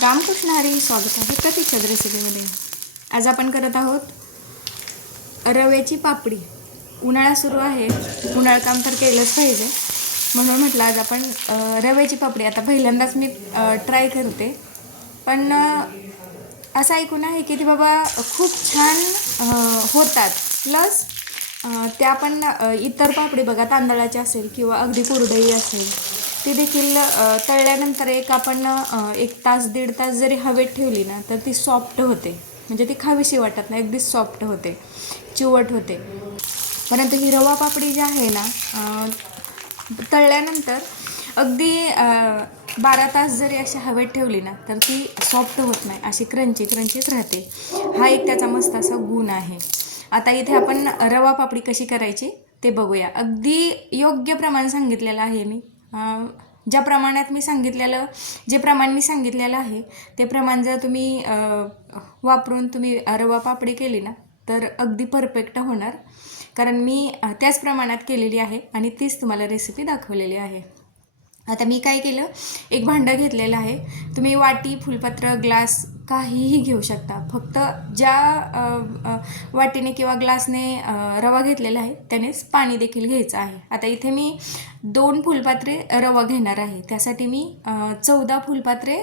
रामकृष्ण हरी, स्वागत आहे प्रतीक्षाच रेसिपीमध्ये. आज आपण करत आहोत रव्याची पापडी. उन्हाळा सुरू आहे, उन्हाळा काम तर केलंच पाहिजे, म्हणून म्हटलं आज आपण रव्याची पापडी. आता पहिल्यांदाच मी ट्राय करते, पण असं ऐकून आहे की ती बाबा खूप छान होतात. प्लस त्या पण इतर पापडी बघा, तांदळाची असेल किंवा अगदी कुरडई असेल, ती देखील तळल्यानंतर आपण 1 तास 1.5 तास जरी हवेत ठेवली ना तर ती सॉफ्ट होते. म्हणजे ती खावीशी वाटत नाही, अगदी सॉफ्ट होते, चिवट होते. परंतु ही रवा पापडी जी आहे ना, तळल्यानंतर अगदी 12 तास जरी अशी हवेत ठेवली ना तर ती सॉफ्ट होत नाही, अशी क्रंचीच राहते. हा एक त्याचा मस्त असा गुण आहे. आता इथे आपण रवा पापडी कशी करायची ते बघूया. अगदी योग्य प्रमाण सांगितलेलं आहे मी. ज्या प्रमाणात मी सांगितलेलं, जे प्रमाण मी सांगितलेलं आहे ते प्रमाण जर तुम्ही वापरून तुम्ही रवा पापडी केली ना तर अगदी परफेक्ट होणार. कारण मी त्याच प्रमाणात केलेली आहे आणि तीच तुम्हाला रेसिपी दाखवलेली आहे. आता मी काय केलं, एक भांडं घेतलेलं आहे. तुम्ही वाटी, फुलपत्र, ग्लास काहीही घेऊ शकता. फक्त ज्या वाटीने किंवा ग्लासने रवा घेतलेला आहे त्यानेच पाणी देखील घ्यायचं आहे. आता इथे मी 2 फुलपात्रे रवा घेणार आहे. त्यासाठी मी 14 फुलपात्रे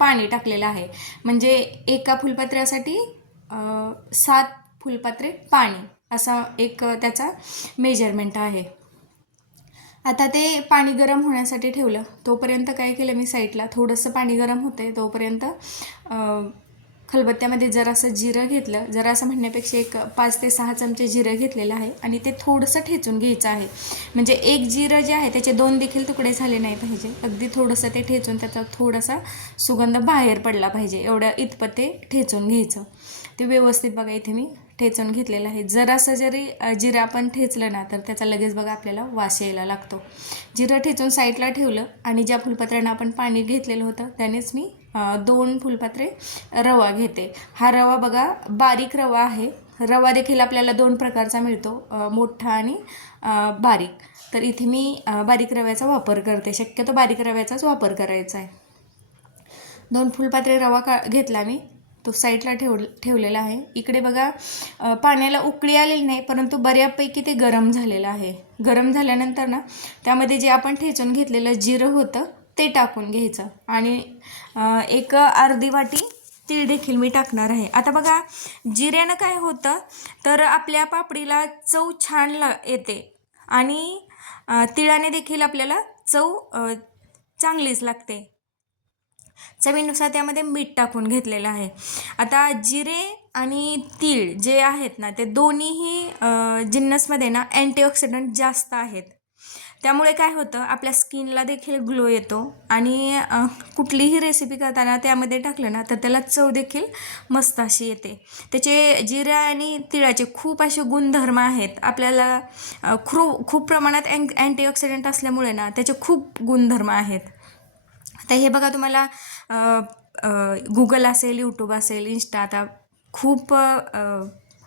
पाणी टाकलेलं आहे. म्हणजे एका फुलपात्र्यासाठी 7 फुलपात्रे पाणी, असा एक त्याचा मेजरमेंट आहे. आता ते पाणी गरम होण्यासाठी ठेवलं. तोपर्यंत काय केलं मी, साईडला थोडंसं पाणी गरम होते तोपर्यंत खलबत्त्यामध्ये जरासं जिरं घेतलं. जरासं म्हणण्यापेक्षा एक 5 ते 6 चमचे जिरं घेतलेलं आहे आणि ते थोडंसं ठेचून घ्यायचं आहे. म्हणजे एक जिरं जे आहे त्याचे 2 देखील तुकडे झाले नाही पाहिजे. अगदी थोडंसं ते ठेचून त्याचा थोडासा सुगंध बाहेर पडला पाहिजे, एवढं इतपत ते ठेचून घ्यायचं. ते व्यवस्थित बघा इथे मी ठेचून घेतलेलं आहे. जरासं जरी जिरं आपण ठेचलं ना तर त्याचा लगेच बघा आपल्याला वास यायला लागतो. जिरं ठेचून साईडला ठेवलं आणि ज्या फुलपात्र्यानं आपण पाणी घेतलेलं होतं त्यानेच मी 2 फुलपात्रे रवा घेते. हा रवा बघा बारीक रवा आहे. रवा देखील आपल्याला 2 प्रकारचा मिळतो, मोठा आणि बारीक. तर इथे मी बारीक रव्याचा वापर करते. शक्यतो बारीक रव्याचाच वापर करायचा आहे. 2 फुलपात्रे रवा घेतला मी, तो साईडला ठेवलेला आहे. इकडे बघा पाण्याला उकळी आलेली नाही, परंतु बऱ्यापैकी ते गरम झालेलं आहे. गरम झाल्यानंतर ना त्यामध्ये जे आपण ठेचून घेतलेलं जिरं होतं ते टाकून घ्यायचं आणि एक अर्धी वाटी तीळ देखील मी टाकणार आहे. आता बघा जिऱ्यानं काय होतं तर आपल्या पापडीला चव छान येते आणि तिळाने देखील आपल्याला चव चांगलीच लागते. चवीनुसार त्यामध्ये मीठ टाकून घेतलेलं आहे. आता जिरे आणि तीळ जे आहेत ना ते दोन्हीही जिन्नसमध्ये ना अँटीऑक्सिडंट जास्त आहेत. त्यामुळे काय होतं, आपल्या स्किनला देखील ग्लो येतो आणि कुठलीही रेसिपी करताना त्यामध्ये टाकलं ना तर त्याला चव देखील मस्त अशी येते. त्याचे जिरे आणि तिळाचे खूप असे गुणधर्म आहेत. आपल्याला खूप प्रमाणात अँटीऑक्सिडंट असल्यामुळे ना त्याचे खूप गुणधर्म आहेत. आता हे बघा तुम्हाला गुगल असेल, यूट्यूब असेल, इंस्टा, आता खूप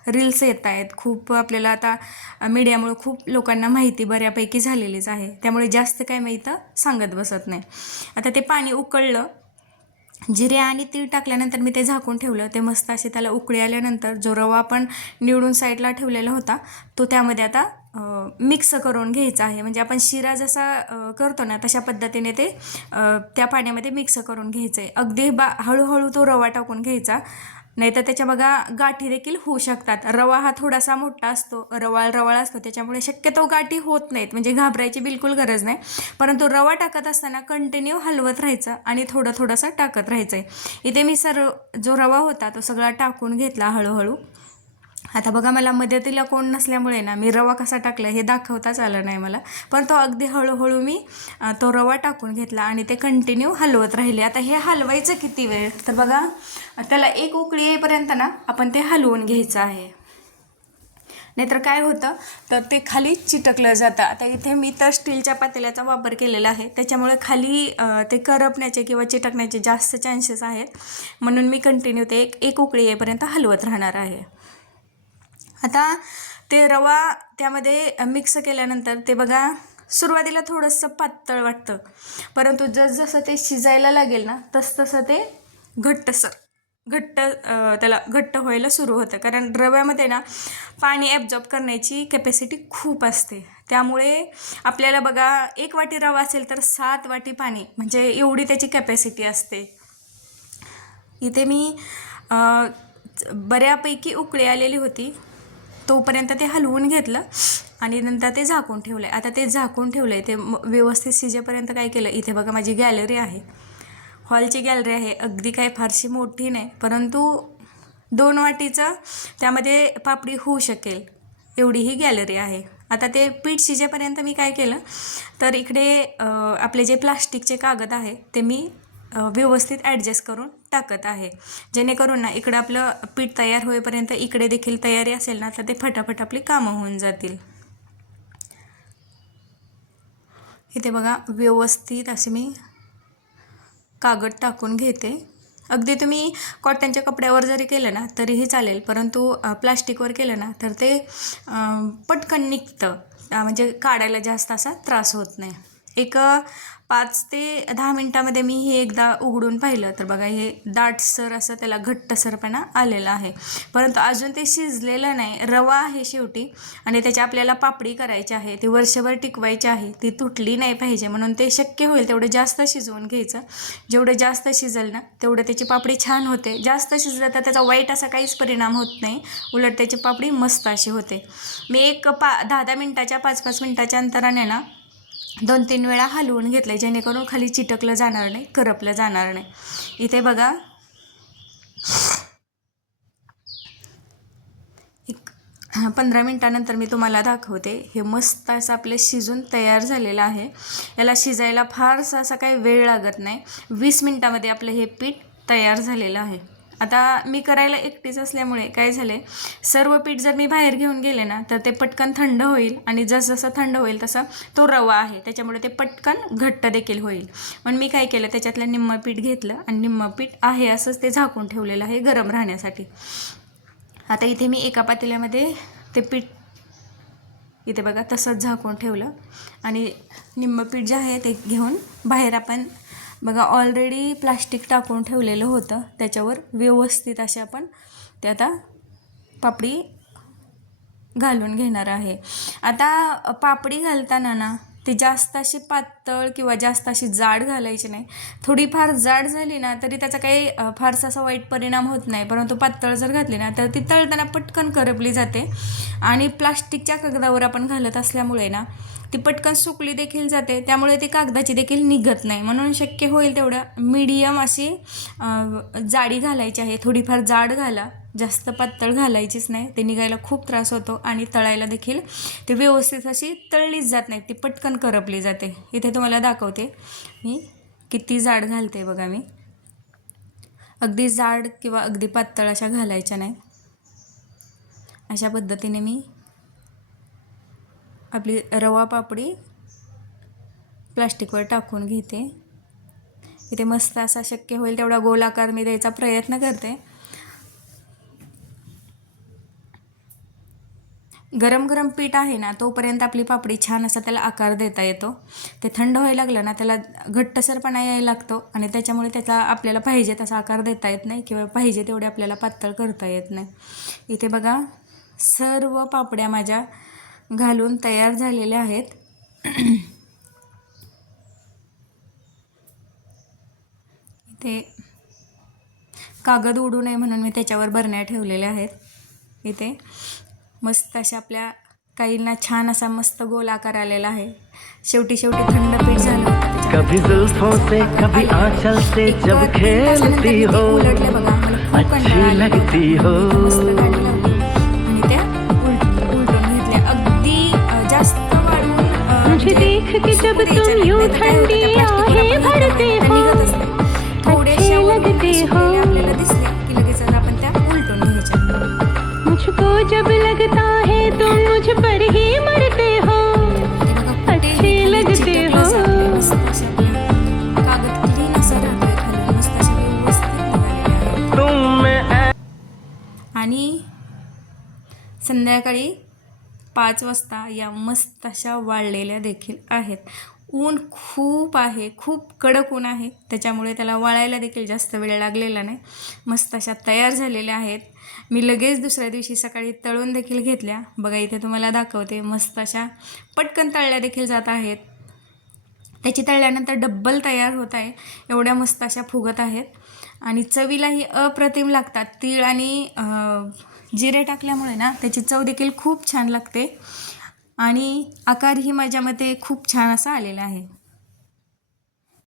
रील्स येत आहेत. खूप आपल्याला आता मीडियामुळे खूप लोकांना माहिती बऱ्यापैकी झालेलीच आहे. त्यामुळे जास्त काय माहिती सांगत बसत नाही. आता ते पाणी उकळलं, जिरे आणि तीळ टाकल्यानंतर मी ते झाकून ठेवलं. ते मस्त असे त्याला उकळी आल्यानंतर जो रवा आपण निवडून साईडला ठेवलेला होता तो त्यामध्ये आता मिक्स करून घ्यायचा आहे. म्हणजे आपण शिरा जसा करतो ना तशा पद्धतीने ते त्या पाण्यामध्ये मिक्स करून घ्यायचं आहे. अगदी हळूहळू तो रवा टाकून घ्यायचा, नाहीतर त्याच्या बघा गाठी देखील होऊ शकतात. रवा हा थोडासा मोठा असतो, रवाळ असतो, त्याच्यामुळे शक्यतो गाठी होत नाहीत. म्हणजे घाबरायची बिलकुल गरज नाही. परंतु रवा टाकत असताना कंटिन्यू हलवत राहायचं आणि थोडंसं टाकत राहायचं आहे. इथे मी जो रवा होता तो सगळा टाकून घेतला हळूहळू. आता बघा मला मदतीला कोण नसल्यामुळे ना मी रवा कसा टाकला हे दाखवताच आलं नाही मला. पण तो अगदी हळूहळू मी तो रवा टाकून घेतला आणि ते कंटिन्यू हलवत राहिले. आता हे हलवायचं किती वेळ तर बघा, त्याला एक उकळी येईपर्यंत ना आपण ते हलवून घ्यायचं आहे. नाहीतर काय होतं तर ते खाली चिटकलं जातं. आता इथे मी तर स्टीलच्या पातेल्याचा वापर केलेला आहे, त्याच्यामुळे खाली ते करपण्याचे किंवा चिटकण्याचे जास्त चान्सेस आहेत. म्हणून मी कंटिन्यू ते एक उकळी येईपर्यंत हलवत राहणार आहे. आता ते रवा त्यामध्ये मिक्स केल्यानंतर ते बघा सुरुवातीला थोडंसं पातळ वाटतं, परंतु जसजसं ते शिजायला लागेल ना तसतसं ते त्याला घट्ट व्हायला सुरू होतं, कारण रव्यामध्ये ना पाणी ॲब्झॉर्ब करण्याची कॅपॅसिटी खूप असते. त्यामुळे आपल्याला बघा 1 वाटी रवा असेल तर 7 वाटी पाणी, म्हणजे एवढी त्याची कॅपॅसिटी असते. इथे मी बऱ्यापैकी उकळी आलेली होती तोपर्यंत ते हलवून घेतलं आणि नंतर ते झाकून ठेवलं आहे. आता ते झाकून ठेवलं आहे, ते व्यवस्थित शिजेपर्यंत काय केलं, इथे बघा माझी गॅलरी आहे, हॉलची गॅलरी आहे. अगदी काय फारशी मोठी नाही, परंतु 2 वाटीचं त्यामध्ये पापडी होऊ शकेल एवढी ही गॅलरी आहे. आता ते पीठ शिजेपर्यंत मी काय केलं, तर इकडे आपले जे प्लास्टिकचे कागद आहे ते मी व्यवस्थित ॲडजस्ट करून टाकत आहे, जेणेकरून ना इकडं आपलं पीठ तयार होईपर्यंत इकडे देखील तयारी असेल ना, तर ते फटाफट आपली कामं होऊन जातील. इथे बघा व्यवस्थित असे मी कागद टाकून घेते. अगदी तुम्ही कॉटनच्या कपड्यावर जरी केलं ना तरीही चालेल, परंतु प्लास्टिकवर केलं ना तर ते पटकन निघतं, म्हणजे काढायला जास्त असा त्रास होत नाही. एक 5 ते 10 मिनटामध्ये मी हे एकदा उघडून पाहिलं तर बघा हे दाटसर असं त्याला घट्टसरपणा आलेला आहे, परंतु अजून ते शिजलेलं नाही. रवा आहे शेवटी आणि त्याची आपल्याला पापडी करायची आहे, ती वर्षभर टिकवायची आहे, ती तुटली नाही पाहिजे, म्हणून ते शक्य होईल तेवढं जास्त शिजवून घ्यायचं. जेवढं जास्त शिजेल ना तेवढं त्याची पापडी छान होते. जास्त शिजलं तर त्याचा वाईट असा काहीच परिणाम होत नाही, उलट त्याची पापडी मस्त अशी होते. मी एक 10-10 मिनटाच्या 5-5 मिनटाच्या अंतराने ना 2-3 वेळा हलवून घेतलं, जेणेकरून खाली चिटकलं जाणार नाही, करपलं जाणार नाही. इथे बघा एक 15 मिनटानंतर मी तुम्हाला दाखवते. हे मस्त असं आपलं शिजून तयार झालेलं आहे. याला शिजायला फारसा असा काही वेळ लागत नाही. 20 मिनटामध्ये आपलं हे पीठ तयार झालेलं आहे. आता मी करायला एकटीच असल्यामुळे काय झाले, सर्व पीठ जर मी बाहेर घेऊन गेले ना तर ते पटकन थंड होईल आणि जसं थंड होईल तसं तो रवा आहे त्याच्यामुळे ते पटकन घट्ट देखील होईल. पण मी काय केलं, त्याच्यातलं निम्मं पीठ घेतलं आणि निम्मं पीठ आहे असंच ते झाकून ठेवलेलं आहे गरम राहण्यासाठी. आता इथे मी एका पातेल्यामध्ये ते पीठ इथे बघा तसंच झाकून ठेवलं आणि निम्मं पीठ जे आहे ते घेऊन बाहेर आपण बघा ऑलरेडी प्लास्टिक टाकून ठेवलेलं होतं, त्याच्यावर व्यवस्थित असे आपण ते आता पापडी घालून घेणार आहे. आता पापडी घालताना ना ती जास्त अशी पातळ किंवा जास्त अशी जाड घालायची नाही. थोडीफार जाड झाली ना तरी त्याचा काही फारसा असा वाईट परिणाम होत नाही, परंतु पातळ जर घातली ना तर ती तळताना पटकन करपली जाते आणि प्लास्टिकच्या कागदावर आपण घालत असल्यामुळे ना ती पटकन सुकली देखील जाते, त्यामुळे ती कागदाची देखील निघत नाही. म्हणून शक्य होईल तेवढं मीडियम अशी जाडी घालायची आहे. थोडीफार जाड घाला, जास्त पातळ घालायचीच नाही, ते निघायला खूप त्रास होतो आणि तळायला देखील ते व्यवस्थित अशी तळलीच जात नाही, ती पटकन करपली जाते. इथे तुम्हाला दाखवते मी किती जाड घालते बघा. मी अगदी जाड किंवा अगदी पातळ अशा घालायच्या नाही. अशा पद्धतीने मी आपली रवा पापडी प्लास्टिकवर टाकून घेते. इथे मस्त असा शक्य होईल तेवढा गोलाकार मी द्यायचा प्रयत्न करते. गरम गरम पीठ आहे ना तोपर्यंत आपली पापडी छान असा त्याला आकार देता येतो. ते थंड व्हायला लागलं ना त्याला घट्टसरपणा यायला लागतो आणि त्याच्यामुळे त्याचा आपल्याला पाहिजे तसा आकार देता येत नाही किंवा पाहिजे तेवढे आपल्याला पातळ करता येत नाही. इथे बघा सर्व पापड्या माझ्या घालून तयार झालेल्या आहेत. इथे कागद उडू नये म्हणून मी त्याच्यावर बरण्या ठेवलेल्या आहेत. इथे मस्त अशा आपल्या काहींना छान असा मस्त गोल आकार आलेला आहे. शेवटी थंड पीठ झालं. कभी जुल्फों से कभी आंचल से जब खेलती हो अच्छी लगती हो. आणि त्या उलटून घेतल्या अगदी जास्त वाढून. मुझे देख के जब तुम यूं ठंडी आहें भरते हो अच्छे लगते हो. आपल्याला दिसल्या की लगेच आपण त्या उलटून घ्यायच्या. मुझको जब लगता है तुम मुझ पर ही मरते हो अच्छे लगते हो. कागद क्लीन असं राहतोय खाली, मस्त असे व्यवस्थित निघालेले आहे. आणि संध्याकाळी 5 वाजता या मस्त अशा वाळलेल्या देखील आहेत. ऊन खूप आहे, खूप कडक ऊन आहे, त्याच्यामुळे त्याला वाळायला देखील जास्त वेळ लागलेला नाही. मस्त अशा तयार झालेल्या आहेत. मी लगेच दुसऱ्या दिवशी सकाळी तळून देखील घेतल्या. बघा इथे तुम्हाला दाखवते, मस्त अशा पटकन तळल्या देखील जात आहेत. त्याची तळल्यानंतर डब्बल तयार होत आहे, एवढ्या मस्त अशा फुगत आहेत आणि चवीलाही अप्रतिम लागतात. तीळ आणि जिरे टाकल्यामुळे ना त्याची चव देखील खूप छान लागते आणि आकारही माझ्या मते खूप छान असा आलेला आहे.